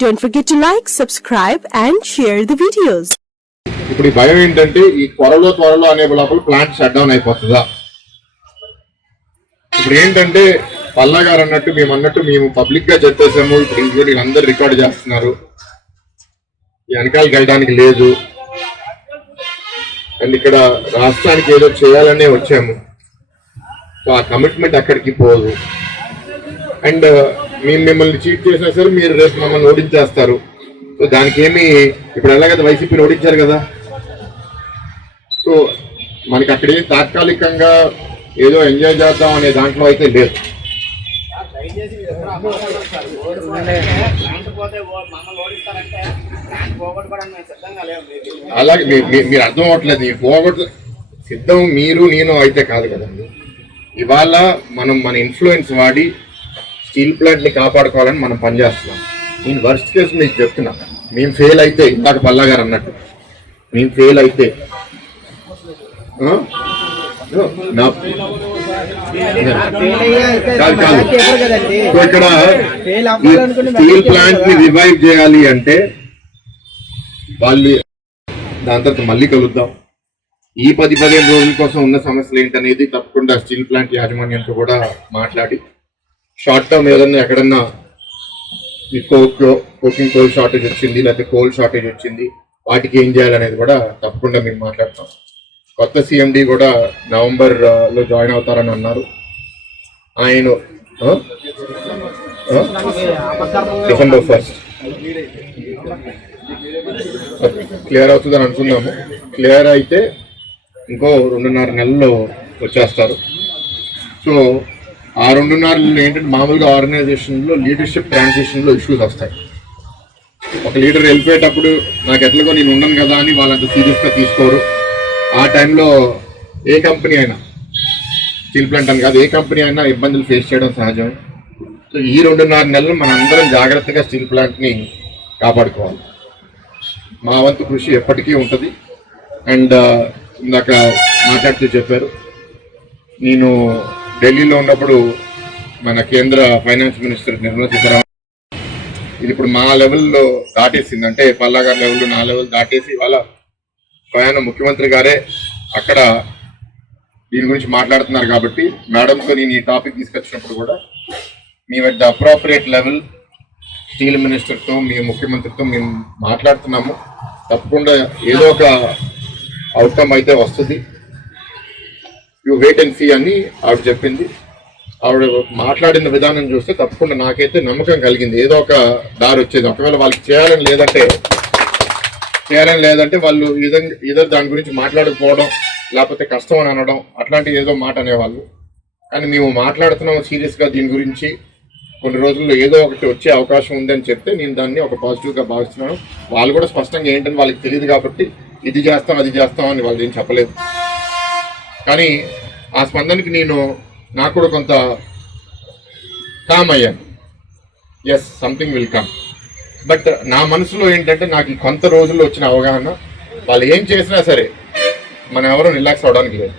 Don't forget to like subscribe and share the videos ఇప్పుడు ఈ భయం ఏంటంటే ఈ త్వరలో త్వరలో అనే లోపల ప్లాంట్ షట్ డౌన్ అయిపోతుందా? ఇప్పుడు ఏంటంటే పల్లా గారు అన్నట్టు మేము అన్నట్టు మేము పబ్లిక్గా చెప్పేసాము. ఇప్పుడు ఇంక్లూడింగ్ అందరు రికార్డ్ చేస్తున్నారు. ఈ వెనకాలకి వెళ్ళడానికి లేదు. అండ్ ఇక్కడ రాష్ట్రానికి ఏదో చేయాలనే వచ్చాము. సో ఆ కమిట్మెంట్ అక్కడికి పోదు. అండ్ మేము మిమ్మల్ని చీట్ చేసినా సరే మీరు రేపు మమ్మల్ని ఓడించేస్తారు. సో దానికి ఏమి ఇప్పుడు ఎలా కదా వైసీపీని ఓడించారు కదా. సో మనకి అక్కడ ఏం తాత్కాలికంగా ఏదో ఎంజాయ్ చేద్దాం అనే దాంట్లో అయితే లేదు. అలాగే మీరు అర్థం అవ్వట్లేదు. ఈ పోగొట్టు సిద్ధం మీరు నేను అయితే కాదు కదండి. ఇవాళ మనం మన ఇన్ఫ్లుయెన్స్ వాడి స్టీల్ ప్లాంట్ని కాపాడుకోవాలని మనం పనిచేస్తున్నాం. నేను వర్స్ట్ కేసు మీకు చెప్తున్నా. మేము ఫెయిల్ అయితే ఇందాక పల్లా గారు అన్నట్టు. మేము ఫెయిల్ అయితే ఇక్కడ స్టీల్ ప్లాంట్ని రివైవ్ చేయాలి అంటే వాళ్ళు దాని తర్వాత మళ్ళీ కలుద్దాం. ఈ పది పదిహేను రోజుల కోసం ఉన్న సమస్యలు ఏంటనేది తప్పకుండా స్టీల్ ప్లాంట్ యాజమాన్యంతో కూడా మాట్లాడి షార్ట్ టర్మ్ ఏదన్నా ఎక్కడన్నా ఈ కోక్ కోకింగ్ కోల్ షార్టేజ్ వచ్చింది లేకపోతే కోల్ షార్టేజ్ వచ్చింది వాటికి ఏం చేయాలనేది కూడా తప్పకుండా మేము మాట్లాడతాం. కొత్త సిఎండి కూడా నవంబర్లో జాయిన్ అవుతారని అన్నారు. ఆయన డిసెంబర్ ఫస్ట్ క్లియర్ అవుతుందని అనుకున్నాము. క్లియర్ అయితే ఇంకో రెండున్నర నెలల్లో వచ్చేస్తారు. సో ఆ రెండున్నర ఏంటంటే మామూలుగా ఆర్గనైజేషన్లో లీడర్షిప్ ట్రాన్సిషన్లో ఇష్యూస్ వస్తాయి. ఒక లీడర్ వెళ్ళిపోయేటప్పుడు నాకు ఎట్లాగో నేను ఉండను కదా అని వాళ్ళంత సీరియస్గా తీసుకోరు. ఆ టైంలో ఏ కంపెనీ అయినా స్టీల్ ప్లాంట్ అని కాదు ఏ కంపెనీ అయినా ఇబ్బందులు ఫేస్ చేయడం సహజం. సో ఈ రెండున్నర నెలలు మనందరం జాగ్రత్తగా స్టీల్ ప్లాంట్ని కాపాడుకోవాలి. మా వంతు కృషి ఎప్పటికీ ఉంటుంది. అండ్ ఇందాక మాట్లాడుతూ చెప్పారు నేను ఢిల్లీలో ఉన్నప్పుడు మన కేంద్ర ఫైనాన్స్ మినిస్టర్ నిర్మలా సీతారామన్ ఇది ఇప్పుడు మా లెవెల్లో దాటేసింది. అంటే పల్లాగారు లెవెల్లో నా లెవెల్ దాటేసి ఇవాళ స్వయాన ముఖ్యమంత్రి గారే అక్కడ దీని గురించి మాట్లాడుతున్నారు కాబట్టి మేడంతో నేను ఈ టాపిక్ తీసుకొచ్చినప్పుడు కూడా మేము at the appropriate level steel మినిస్టర్తో మీ ముఖ్యమంత్రితో మేము మాట్లాడుతున్నాము. తప్పకుండా ఏదో ఒక అవుట్కమ్ అయితే వస్తుంది. యూ వెయిట్ అండ్ ఫీ అని ఆవిడ చెప్పింది. ఆవిడ మాట్లాడిన విధానం చూస్తే తప్పకుండా నాకైతే నమ్మకం కలిగింది. ఏదో ఒక దారి వచ్చేది. ఒకవేళ వాళ్ళకి చేయాలని లేదంటే చేయాలని లేదంటే వాళ్ళు ఇదంగా ఏదో దాని గురించి మాట్లాడకపోవడం లేకపోతే కష్టం అని అనడం అట్లాంటి ఏదో మాట అనేవాళ్ళు. కానీ మేము మాట్లాడుతున్నాము సీరియస్గా దీని గురించి. కొన్ని రోజుల్లో ఏదో ఒకటి వచ్చే అవకాశం ఉందని చెప్తే నేను దాన్ని ఒక పాజిటివ్గా భావిస్తున్నాను. వాళ్ళు కూడా స్పష్టంగా ఏంటని వాళ్ళకి తెలియదు కాబట్టి ఇది చేస్తాం అది చేస్తాం అని వాళ్ళు ఏం చెప్పలేదు. కానీ ఆ స్పందనకి నేను నాకు కూడా కొంత కామ్ అయ్యాను. Yes something will come but నా మనసులో ఏంటంటే నాకు కొంత రోజుల్లో వచ్చిన అవగాహన వాళ్ళు ఏం చేసినా సరే మనం ఎవరు రిలాక్స్ అవడానికి లేదు.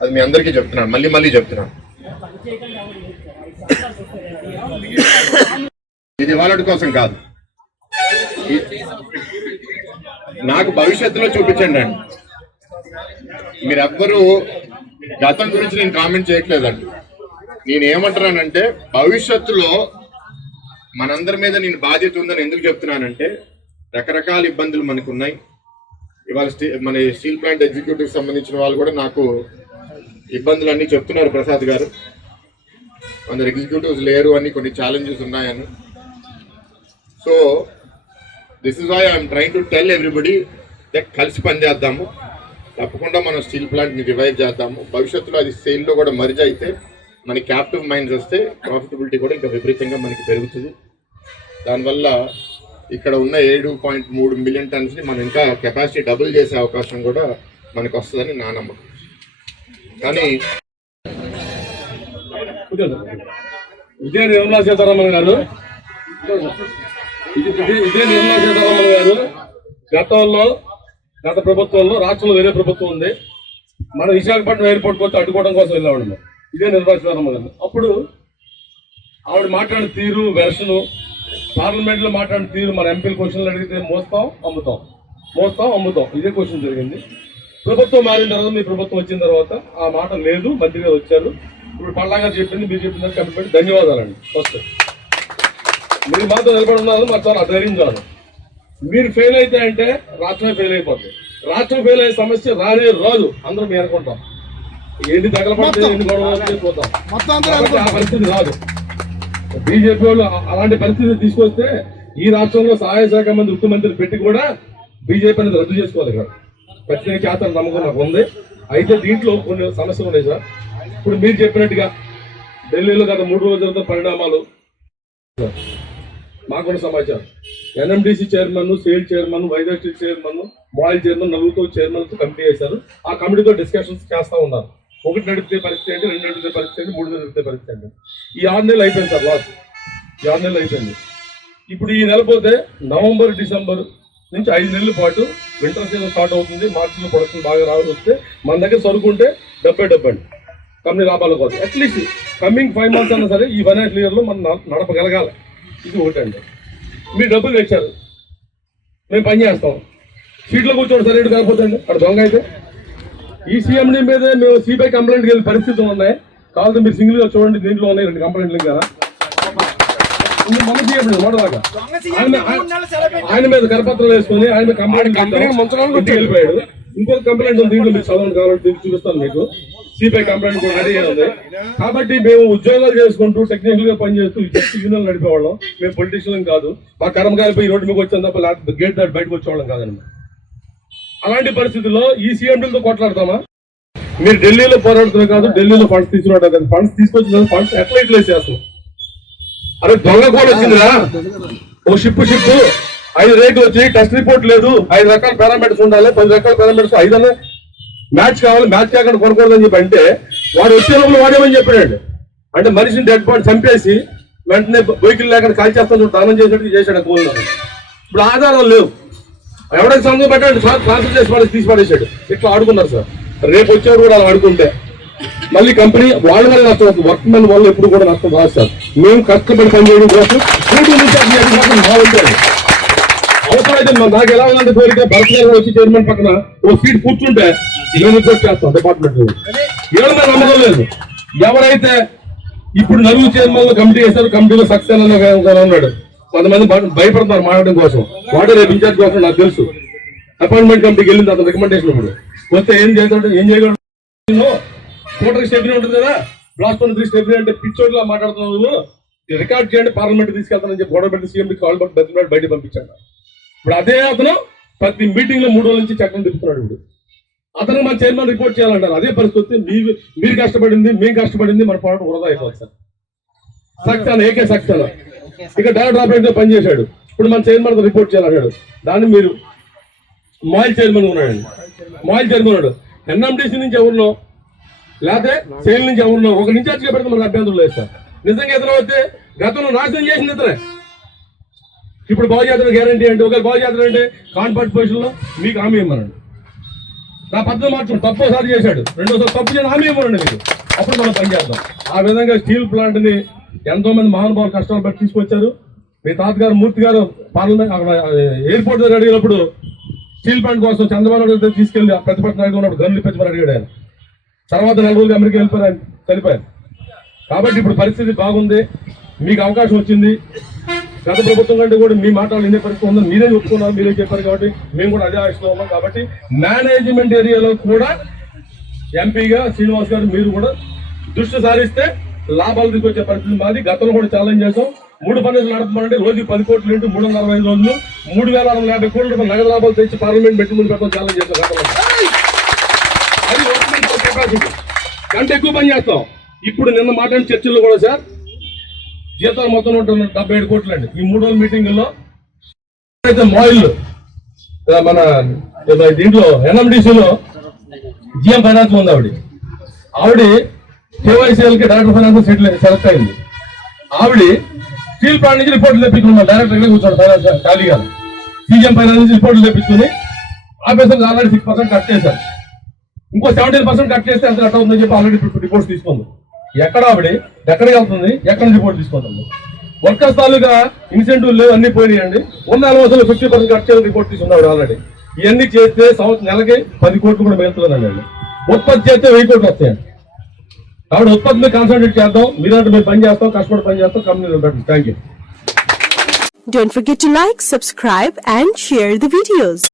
అది మీ అందరికీ చెప్తున్నాను మళ్ళీ మళ్ళీ చెప్తున్నాను. ఇది వాళ్ళ కోసం కాదు. నాకు భవిష్యత్తులో చూపించండి అండి. మీరెవ్వరూ గతం గురించి నేను కామెంట్ చేయట్లేదండి. నేను ఏమంటున్నానంటే భవిష్యత్తులో మనందరి మీద నేను బాధ్యత ఉందని ఎందుకు చెప్తున్నానంటే రకరకాల ఇబ్బందులు మనకు ఉన్నాయి ఇవాళ స్టీ మన స్టీల్ ప్లాంట్ ఎగ్జిక్యూటివ్ సంబంధించిన వాళ్ళు కూడా నాకు ఇబ్బందులు అన్నీ చెప్తున్నారు ప్రసాద్ గారు. అందరు ఎగ్జిక్యూటివ్స్ లేరు అని కొన్ని ఛాలెంజెస్ ఉన్నాయని. So this is why I'm trying to tell everybody that కలిసి పనిచేద్దాము. తప్పకుండా మనం స్టీల్ ప్లాంట్ని రివైవ్ చేద్దాము భవిష్యత్తులో అది సేల్లో కూడా మరిజ్ అయితే మన క్యాపిటల్ మైన్స్ వస్తే ప్రాఫిటబిలిటీ కూడా ఇంకా విపరీతంగా మనకి పెరుగుతుంది. దానివల్ల ఇక్కడ ఉన్న ఏడు పాయింట్ మూడు మిలియన్ టన్స్ని మనం ఇంకా కెపాసిటీ డబుల్ చేసే అవకాశం కూడా మనకు వస్తుందని నా నమ్మకం. కానీ ఇదే నిర్మలా సీతారామన్ గారు ఇదే నిర్మలా సీతారామన్ గారు గతంలో గత ప్రభుత్వంలో రాష్ట్రంలో వేరే ప్రభుత్వం ఉంది. మన విశాఖపట్నం ఎయిర్పోర్ట్ పోతే అడ్డుకోవడం కోసం వెళ్ళేవాడు ఇదే నిర్మలా సీతారామన్ గారు. అప్పుడు ఆవిడ మాట్లాడిన తీరు వెర్షను పార్లమెంట్లో మాట్లాడిన తీరు మన ఎంపీలు క్వశ్చన్లు అడిగితే మోస్తాం అమ్ముతాం. మోస్తాం అమ్ముతాం. ఇదే క్వశ్చన్ జరిగింది. ప్రభుత్వం మారిన తర్వాత మీ ప్రభుత్వం వచ్చిన తర్వాత ఆ మాట లేదు మంత్రి గారు వచ్చారు. ఇప్పుడు పళ్ళాగా చెప్పింది మీరు చెప్పిన కమిట్మెంట్ ధన్యవాదాలండి. ఫస్ట్. మీరు మాత్రం నిలబడి ఉన్నారు మాకు చాలా ధైర్యం చాలు మీరు ఫెయిల్ అయితే అంటే రాష్ట్రమే ఫెయిల్ అయిపోతుంది రాష్ట్రం ఫెయిల్ అయ్యే సమస్య రానే రాదు. అందరం అనుకుంటాం ఎన్ని తగలపడితే ఎన్ని గొడవలు ఆ పరిస్థితి రాదు. బీజేపీ వాళ్ళు అలాంటి పరిస్థితి తీసుకొస్తే ఈ రాష్ట్రంలో సహాయ శాఖ మంత్రి ముఖ్యమంత్రి పెట్టి కూడా బీజేపీ అనేది రద్దు చేసుకోవాలి ఇక్కడ. ఖచ్చితంగా చేతన నమ్మకం నాకు ఉంది. అయితే దీంట్లో కొన్ని సమస్యలు ఉన్నాయి సార్. ఇప్పుడు మీరు చెప్పినట్టుగా ఢిల్లీలో గత మూడు రోజులతో పరిణామాలు మాకున్న సమాచారం. NMDC chairman SAIL chairman Vizag steel chairman MOIL chairman నలుగురితో చైర్మన్ కమిటీ వేశారు ఆ కమిటీతో డిస్కషన్స్ చేస్తా ఉన్నారు. ఒకటి నడిపితే పరిస్థితి ఏంటి? రెండు నడిపితే పరిస్థితి ఏంటి? మూడు నడిపితే పరిస్థితి ఏంటి? ఈ ఆరు నెలలు అయిపోయింది సార్ లాస్ట్. ఈ ఆరు నెలలు అయిపోయింది. ఇప్పుడు ఈ నెల పోతే నవంబర్ డిసెంబర్ నుంచి ఐదు నెలల పాటు వింటర్ సీజన్ స్టార్ట్ అవుతుంది. మార్చిలో ప్రొడక్షన్ బాగా రావాలి వస్తే మన దగ్గర సరుకుంటే డెబ్బై డెబ్బండి. కంపెనీ లాభాల కోసం. అట్లీస్ట్ కమింగ్ ఫైవ్ మంత్స్ అన్నా సరే ఈ ఫైనాన్షియల్ ఇయర్లో మనం నడపగలగాలి. ఇది ఒకటండి మీరు డబ్బులు తెచ్చారు. మేము పని చేస్తాం. సీట్లో కూర్చోండి సరే కాకపోతే అండి. అక్కడ దొంగ అయితే. ఈ సీఎండి మీదే మేము సిబిఐ కంప్లైంట్కి వెళ్ళే పరిస్థితులు ఉన్నాయి. కావాలంటే మీరు సింగిల్గా చూడండి దీంట్లో ఉన్నాయి రెండు కంప్లైంట్లు కదా మన సీఎం ఆయన మీద కరపత్రాలు వేసుకొని ఆయన కంప్లైంట్ వెళ్ళిపోయాడు. ఇంకొక కంప్లైంట్ ఉంది దీంట్లో మీరు చదవండి కావాలంటే చూపిస్తాను మీకు. సిపిఐ కంప్లైంట్ కూడా రెడీ ఉంది. కాబట్టి మేము ఉద్యోగాలు చేసుకుంటూ టెక్నికల్గా పనిచేస్తూ జస్ట్ యూనియన్ నడిపేవాళ్ళం. మేము పొలిటీషియన్ కాదు. మా కర్మకాయలు పోయి రోడ్డు మీద వచ్చాం తప్ప లేకపోతే గేట్ దాటి బయటకు వచ్చేవాళ్ళం కాదనమాట. అలాంటి పరిస్థితుల్లో ఈ సీఎంలతో కొట్లాడతామా? మీరు ఢిల్లీలో పోరాడుతున్నారు కాదు ఢిల్లీలో ఫండ్స్ తీసుకురావడం కాదు. ఫండ్స్ తీసుకొచ్చిన ఫండ్స్ ఎట్లా ఇట్లా చేస్తాం అరే దొంగ కూడా వచ్చిందిరా. ఓ షిప్ షిప్ ఐదు రేట్లు వచ్చి టెస్ట్ రిపోర్ట్ లేదు. ఐదు రకాల పారామీటర్స్ ఉండాలి పది రకాల పారామీటర్స్ ఐదు అనే మ్యాచ్ కావాలి మ్యాచ్ కాకుండా కొనకూడదని చెప్పి అంటే వాడు వచ్చే లోపల వాడేమని చెప్పాడు అంటే మనిషిని డెడ్ బాడీ చంపేసి వెంటనే వెహికల్ లేకుండా కాల్ చేస్తాను దానం చేసినట్టు చేశాడు కోళ్ళు ఇప్పుడు ఆధారాలు లేవు. ఎవడైతే సంఘం పెట్టాడు సార్ ట్రాన్స్ఫర్ చేసి పడేసి తీసి పడేసాడు ఇట్లా ఆడుకున్నారు సార్. రేపు వచ్చేవారు కూడా అలా ఆడుకుంటే. మళ్ళీ కంపెనీ వాళ్ళ వల్ల నష్టం అవుతుంది. వర్క్ మెన్ వల్ల ఎప్పుడు కూడా నష్టం రాదు సార్. మేము కష్టపడి పనిచేయడం కోసం అవసరమైతే నాకు ఎలా ఉందంటే కోరిక భరత్ గారు వచ్చి చైర్మన్ పక్కన ఓ సీట్ కూర్చుంటే నేను చేస్తాం డిపార్ట్మెంట్ ఏడు మీద నమ్మకం లేదు. ఎవరైతే ఇప్పుడు నలుగురు చైర్మన్ కమిటీ వేశారు కమిటీలో సక్సెస్ ఉన్నాడు. కొంతమంది భయపడతారు భయపడుతున్నారు మాట్లాడడం కోసం. వాడే రేపు ఇన్ఛార్జ్ కోసం నాకు తెలుసు. అపాయింట్మెంట్ కమిటీకి వెళ్ళింది అతను రికమెండేషన్ ఇప్పుడు. వస్తే ఏం చేస్తాడు ఏం చేయగలడు? కోటకి స్టెప్నీ ఉంటుంది కదా? బ్లాస్ట్ వన్ త్రీ స్టెప్నీ అంటే పిచ్చోట్లా మాట్లాడుతున్నావు నువ్వు. రికార్డ్ చేయండి పార్లమెంట్ తీసుకెళ్తానని చెప్పి గొడవ పెట్టి సీఎం కాల్ బట్టి బతిమలాడి బయట పంపించాడు. ఇప్పుడు అదే అతను ప్రతి మీటింగ్లో మూడు రోజుల నుంచి చట్టం తిప్పుతున్నాడు ఇప్పుడు. అతను మా చైర్మన్ రిపోర్ట్ చేయాలంటారు. అదే పరిస్థితి మీ మీరు కష్టపడింది మేము కష్టపడింది మన పోరాటం వృధా అయిపోతుంది సార్. సక్సేనా ఏకే సక్సేనా ఇక డైరెక్ట్ ఆపరేటర్ పనిచేశాడు. ఇప్పుడు మన చైర్మన్ రిపోర్ట్ చేయాలన్నాడు దాన్ని మీరు మాయిల్ చైర్మన్ ఉన్నాడు మాయిల్ చైర్మన్ ఉన్నాడు. ఎన్ఎండిసి నుంచి ఎవరునో లేకపోతే సెయిల్ నుంచి ఎవరినో ఒక ఇన్ఛార్జ్గా పెడితే మనకు అభ్యంతరం లేదు సార్. నిజంగా ఇతను వస్తే గతంలో నాశనం చేసింది ఇతనే. ఇప్పుడు బాగు గ్యారంటీ అంటే ఒకవేళ బాగు అంటే కాన్ఫర్ట్ పొజిషన్లో మీకు హామీ ఇమ్మనండి నా పద్ధతి మార్చుకుని తప్పు చేశాడు. రెండోసారి తప్పు చేయని హామీ ఇవ్వండి మీకు. అప్పుడు మనం పనిచేద్దాం ఆ విధంగా స్టీల్ ప్లాంట్ని ఎంతో మంది మహానుభావులు కష్టాలు బట్టి తీసుకొచ్చారు. మీ తాతగారు మూర్తి గారు పార్లమెంట్ అక్కడ ఎయిర్పోర్ట్ దగ్గర అడిగినప్పుడు స్టీల్ ప్లాంట్ కోసం చంద్రబాబు నాయుడు తీసుకెళ్ళి ఆ ప్రతిపక్ష నాయకుడు ఉన్నప్పుడు గన్నులు ఇప్పించమని అడిగాడు ఆయన. తర్వాత నెల రోజులు అమెరికా వెళ్ళిపోయారు చనిపోయారు. కాబట్టి ఇప్పుడు పరిస్థితి బాగుంది. మీకు అవకాశం వచ్చింది. గత ప్రభుత్వం కంటే కూడా మీ మాటలు ఇదే పరిస్థితి ఉందని మీరే చెప్పుకున్నారు మీరే చెప్పారు కాబట్టి మేము కూడా అదే ఆశలో ఉన్నాం కాబట్టి మేనేజ్మెంట్ ఏరియాలో కూడా ఎంపీగా శ్రీనివాస్ గారు మీరు కూడా దృష్టి సారిస్తే లాభాలు తీసుకొచ్చే పరిస్థితి మాది. గతంలో కూడా ఛాలెంజ్ చేసాం మూడు పనులు నడపమంటే రోజుకి పది కోట్లు ఇంటూ మూడు వందల అరవై ఐదు రోజులు. మూడు వేల అరవై యాభై కోట్ల రూపాయలు నగదు లాభాలు తెచ్చి పార్లమెంట్ పెట్టి ముందు పెట్టడం ఛాలెంజ్ చేస్తాం గతంలో. అది కంటే ఎక్కువ పని చేస్తాం. ఇప్పుడు నిన్న మాట్లాడిన చర్చల్లో కూడా సార్ జీతాలు మొత్తం ఉంటుంది డెబ్బై ఏడు కోట్లు అండి ఈ మూడు రోజుల మీటింగుల్లో అయితే మాయిల్ మన దీంట్లో ఎన్ఎండిసిలో జిఎం ఫైనాన్స్ ఉంది ఆవిడ. ఆవిడ కేవైసీఎల్కి డైరెక్టర్ ఫైనాన్స్ సెటిల్ సెలెక్ట్ అయింది. ఆవిడ స్టీల్ ప్లాంట్ నుంచి రిపోర్ట్లు తెప్పించుకున్నాం డైరెక్టర్ దగ్గర కూర్చోండి ఖాళీగా సీఎం ఫైనాన్స్ నుంచి రిపోర్ట్లు తెప్పించుకుని officer already six percent cut చేశారు. ఇంకో సెవెంటీన్ పర్సెంట్ కట్ చేస్తే ఎంత కట్ అవుతుందని చెప్పి ఆల్రెడీ రిపోర్ట్స్ తీసుకుంది. ఎక్కడ ఆవిడ ఎక్కడికి వెళ్తుంది? ఎక్కడ రిపోర్ట్ తీసుకుంటుంది వర్కర్స్ తాలూకా ఇన్సెంటివ్ లేవు అన్ని పోయినాయండి. ఉన్న అలవాసులు ఫిఫ్టీ పర్సెంట్ కట్ చేయాలని రిపోర్ట్ తీసుకున్నాడు ఆల్రెడీ. ఇవన్నీ చేస్తే సంవత్సరం నెలకి పది కోట్లు కూడా మిగులుతుందండి ఉత్పత్తి చేస్తే వెయ్యి కోట్లు వస్తాయండి. కాబట్టి ఉత్పత్తి మీద కాన్సన్ట్రేట్ చేద్దాం. మీరంటే మేము పని చేస్తాం కష్టపడి పని చేస్తాం కంపెనీలో పెట్టండి thank you Don't forget to like, subscribe and share the videos.